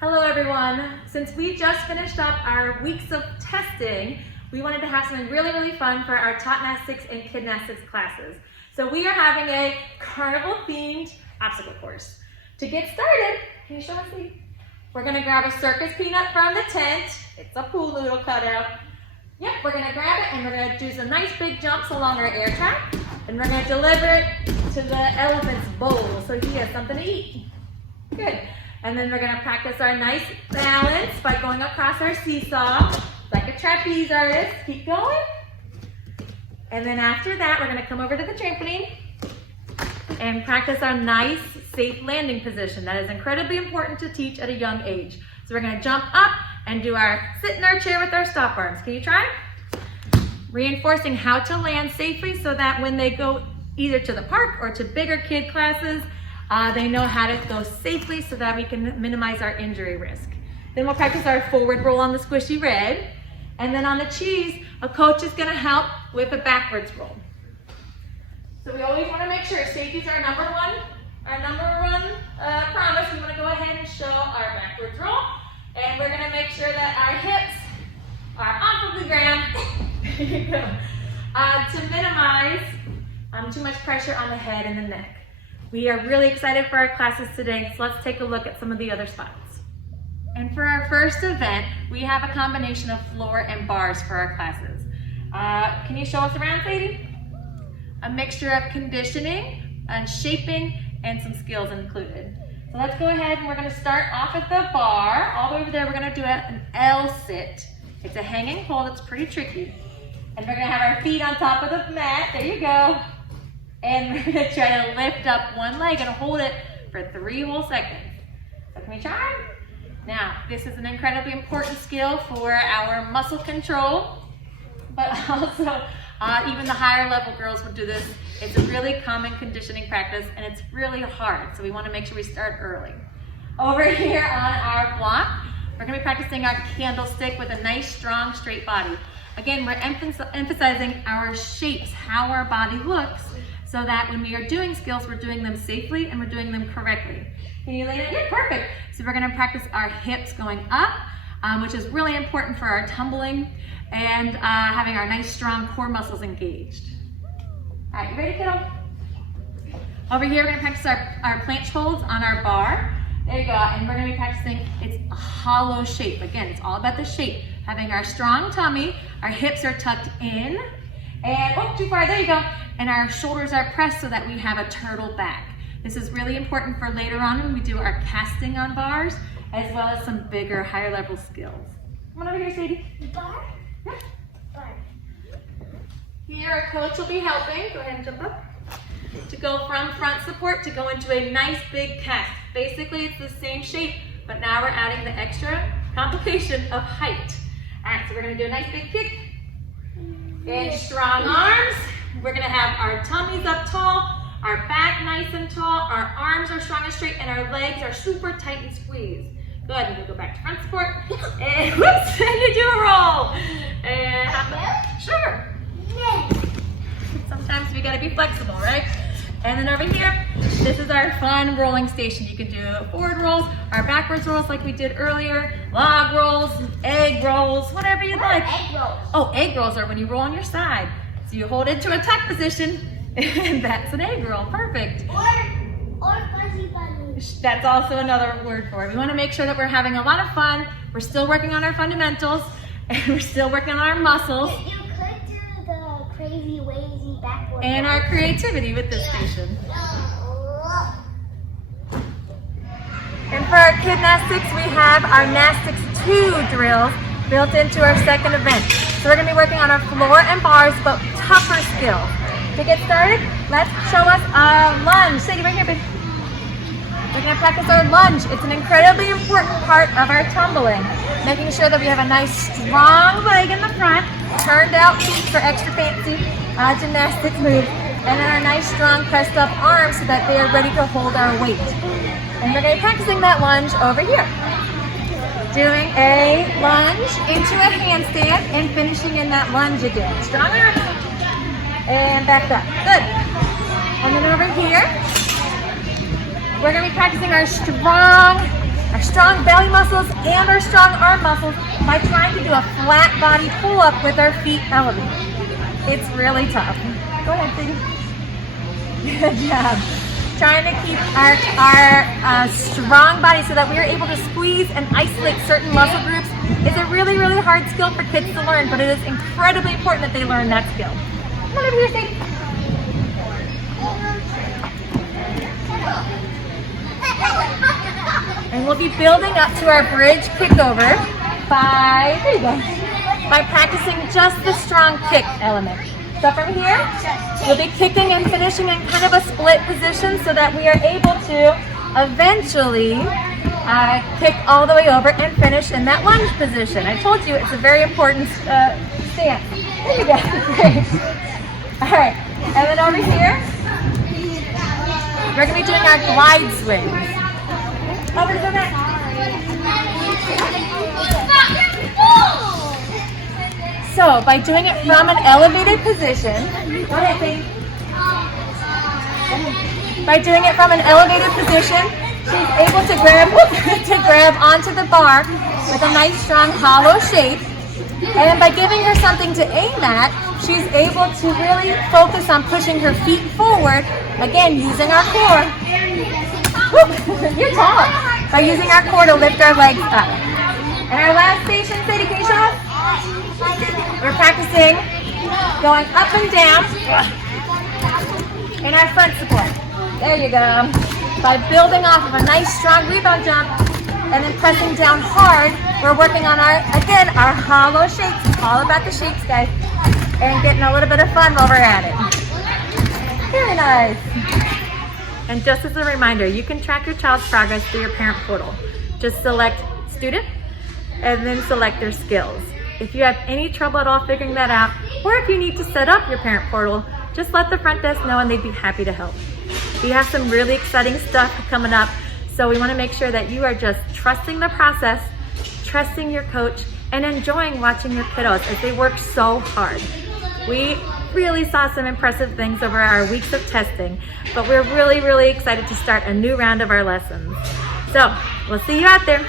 Hello everyone. Since we just finished up our weeks of testing, we wanted to have something really fun for our Tot Nastics and Kid Nastics classes. So we are having a carnival themed obstacle course. To get started, can you show us these? We're gonna grab a circus peanut from the tent. It's a pool noodle cutout. Yep, we're gonna grab it and we're gonna do some nice big jumps along our air track. And we're gonna deliver it to the elephant's bowl so he has something to eat. Good. And then we're gonna practice our nice balance by going across our seesaw like a trapeze artist. Keep going. And then after that, we're gonna come over to the trampoline and practice our nice, safe landing position. That is incredibly important to teach at a young age. So we're gonna jump up and do our sit in our chair with our stop arms. Can you try? Reinforcing how to land safely so that when they go either to the park or to bigger kid classes, they know how to go safely so that we can minimize our injury risk. Then we'll practice our forward roll on the squishy red. And then on the cheese, a coach is gonna help with a backwards roll. So we always wanna make sure safety is our number one promise. We wanna go ahead and show our backwards roll. And we're gonna make sure that our hips are off of the ground to minimize too much pressure on the head and the neck. We are really excited for our classes today, so let's take a look at some of the other spots. And for our first event, we have a combination of floor and bars for our classes. Can you show us around, Sadie? A mixture of conditioning and shaping and some skills included. So let's go ahead and we're gonna start off at the bar. All the way over there, we're gonna do an L sit. It's a hanging pole that's pretty tricky. And we're gonna have our feet on top of the mat. There you go. And we're gonna try to lift up one leg and hold it for 3 whole seconds. So can we try? Now, this is an incredibly important skill for our muscle control, but also even the higher level girls would do this. It's a really common conditioning practice and it's really hard, so we wanna make sure we start early. Over here on our block, we're gonna be practicing our candlestick with a nice, strong, straight body. Again, we're emphasizing our shapes, how our body looks, so that when we are doing skills, we're doing them safely and we're doing them correctly. Can you lay down? Yeah, perfect. So we're gonna practice our hips going up, which is really important for our tumbling and having our nice, strong core muscles engaged. All right, you ready, kiddo? Over here, we're gonna practice our planche holes on our bar. There you go, and we're gonna be practicing, it's a hollow shape. Again, it's all about the shape. Having our strong tummy, our hips are tucked in, and, oh, too far, there you go. And our shoulders are pressed so that we have a turtle back. This is really important for later on when we do our casting on bars, as well as some bigger, higher level skills. Come on over here, Sadie. Bar? Yeah. Bar. Here, our coach will be helping. Go ahead and jump up. To go from front support to go into a nice big cast. Basically, it's the same shape, but now we're adding the extra complication of height. All right, so we're gonna do a nice big kick. And strong arms. We're gonna have our tummies up tall, our back nice and tall, our arms are strong and straight, and our legs are super tight and squeezed. Good, and we'll go back to front support. And whoops, and you do a roll. And sure. Sometimes we gotta be flexible, right? And then over here, this is our fun rolling station. You can do forward rolls, our backwards rolls like we did earlier, log rolls, egg rolls, whatever you like. Egg rolls. Oh, egg rolls are when you roll on your side. So you hold it to a tuck position, and that's an egg roll. Perfect. Or fuzzy bunny. That's also another word for it. We want to make sure that we're having a lot of fun. We're still working on our fundamentals, and we're still working on our muscles. You could do the crazy, lazy backward. And our creativity with this station. And for our Kid Nastics, we have our Nastics 2 drills built into our second event. So we're gonna be working on our floor and bars, but tougher skills. To get started, let's show us a lunge. Sadie, right here, baby. We're gonna practice our lunge. It's an incredibly important part of our tumbling. Making sure that we have a nice strong leg in the front, turned out feet for extra fancy gymnastics moves, and then our nice strong pressed up arms so that they are ready to hold our weight. And we're gonna be practicing that lunge over here. Doing a lunge into a handstand and finishing in that lunge again. Strong arms. And back up. Good. And then over here, we're going to be practicing our strong belly muscle muscles and our strong arm muscles by trying to do a flat body pull-up with our feet elevated. It's really tough. Go ahead, Sadie. Good job. Trying to keep our strong body so that we are able to squeeze and isolate certain muscle groups is a really, really hard skill for kids to learn, but it is incredibly important that they learn that skill. Come on over here, Sadie. And we'll be building up to our bridge kickover by practicing just the strong kick element. So from here, we'll be kicking and finishing in kind of a split position so that we are able to eventually kick all the way over and finish in that lunge position. I told you it's a very important stance. There you go. Great. All right, and then over here, we're going to be doing our glide swings. Over to the net. So, by doing it from an elevated position, go ahead, baby. By doing it from an elevated position, she's able to grab onto the bar with a nice strong hollow shape. And by giving her something to aim at, she's able to really focus on pushing her feet forward, again, using our core. You're tall. By using our core to lift our legs up. And our last station, Sadie, can you show us? We're practicing going up and down in our front support. There you go. By building off of a nice strong rebound jump and then pressing down hard, we're working on our hollow shapes. It's all about the shapes, guys. And getting a little bit of fun while we're at it. Very nice. And just as a reminder, you can track your child's progress through your parent portal. Just select student and then select their skills. If you have any trouble at all figuring that out, or if you need to set up your parent portal, just let the front desk know and they'd be happy to help. We have some really exciting stuff coming up, so we want to make sure that you are just trusting the process, trusting your coach, and enjoying watching your kiddos as they work so hard. We really saw some impressive things over our weeks of testing, but we're really, really excited to start a new round of our lessons. So, we'll see you out there.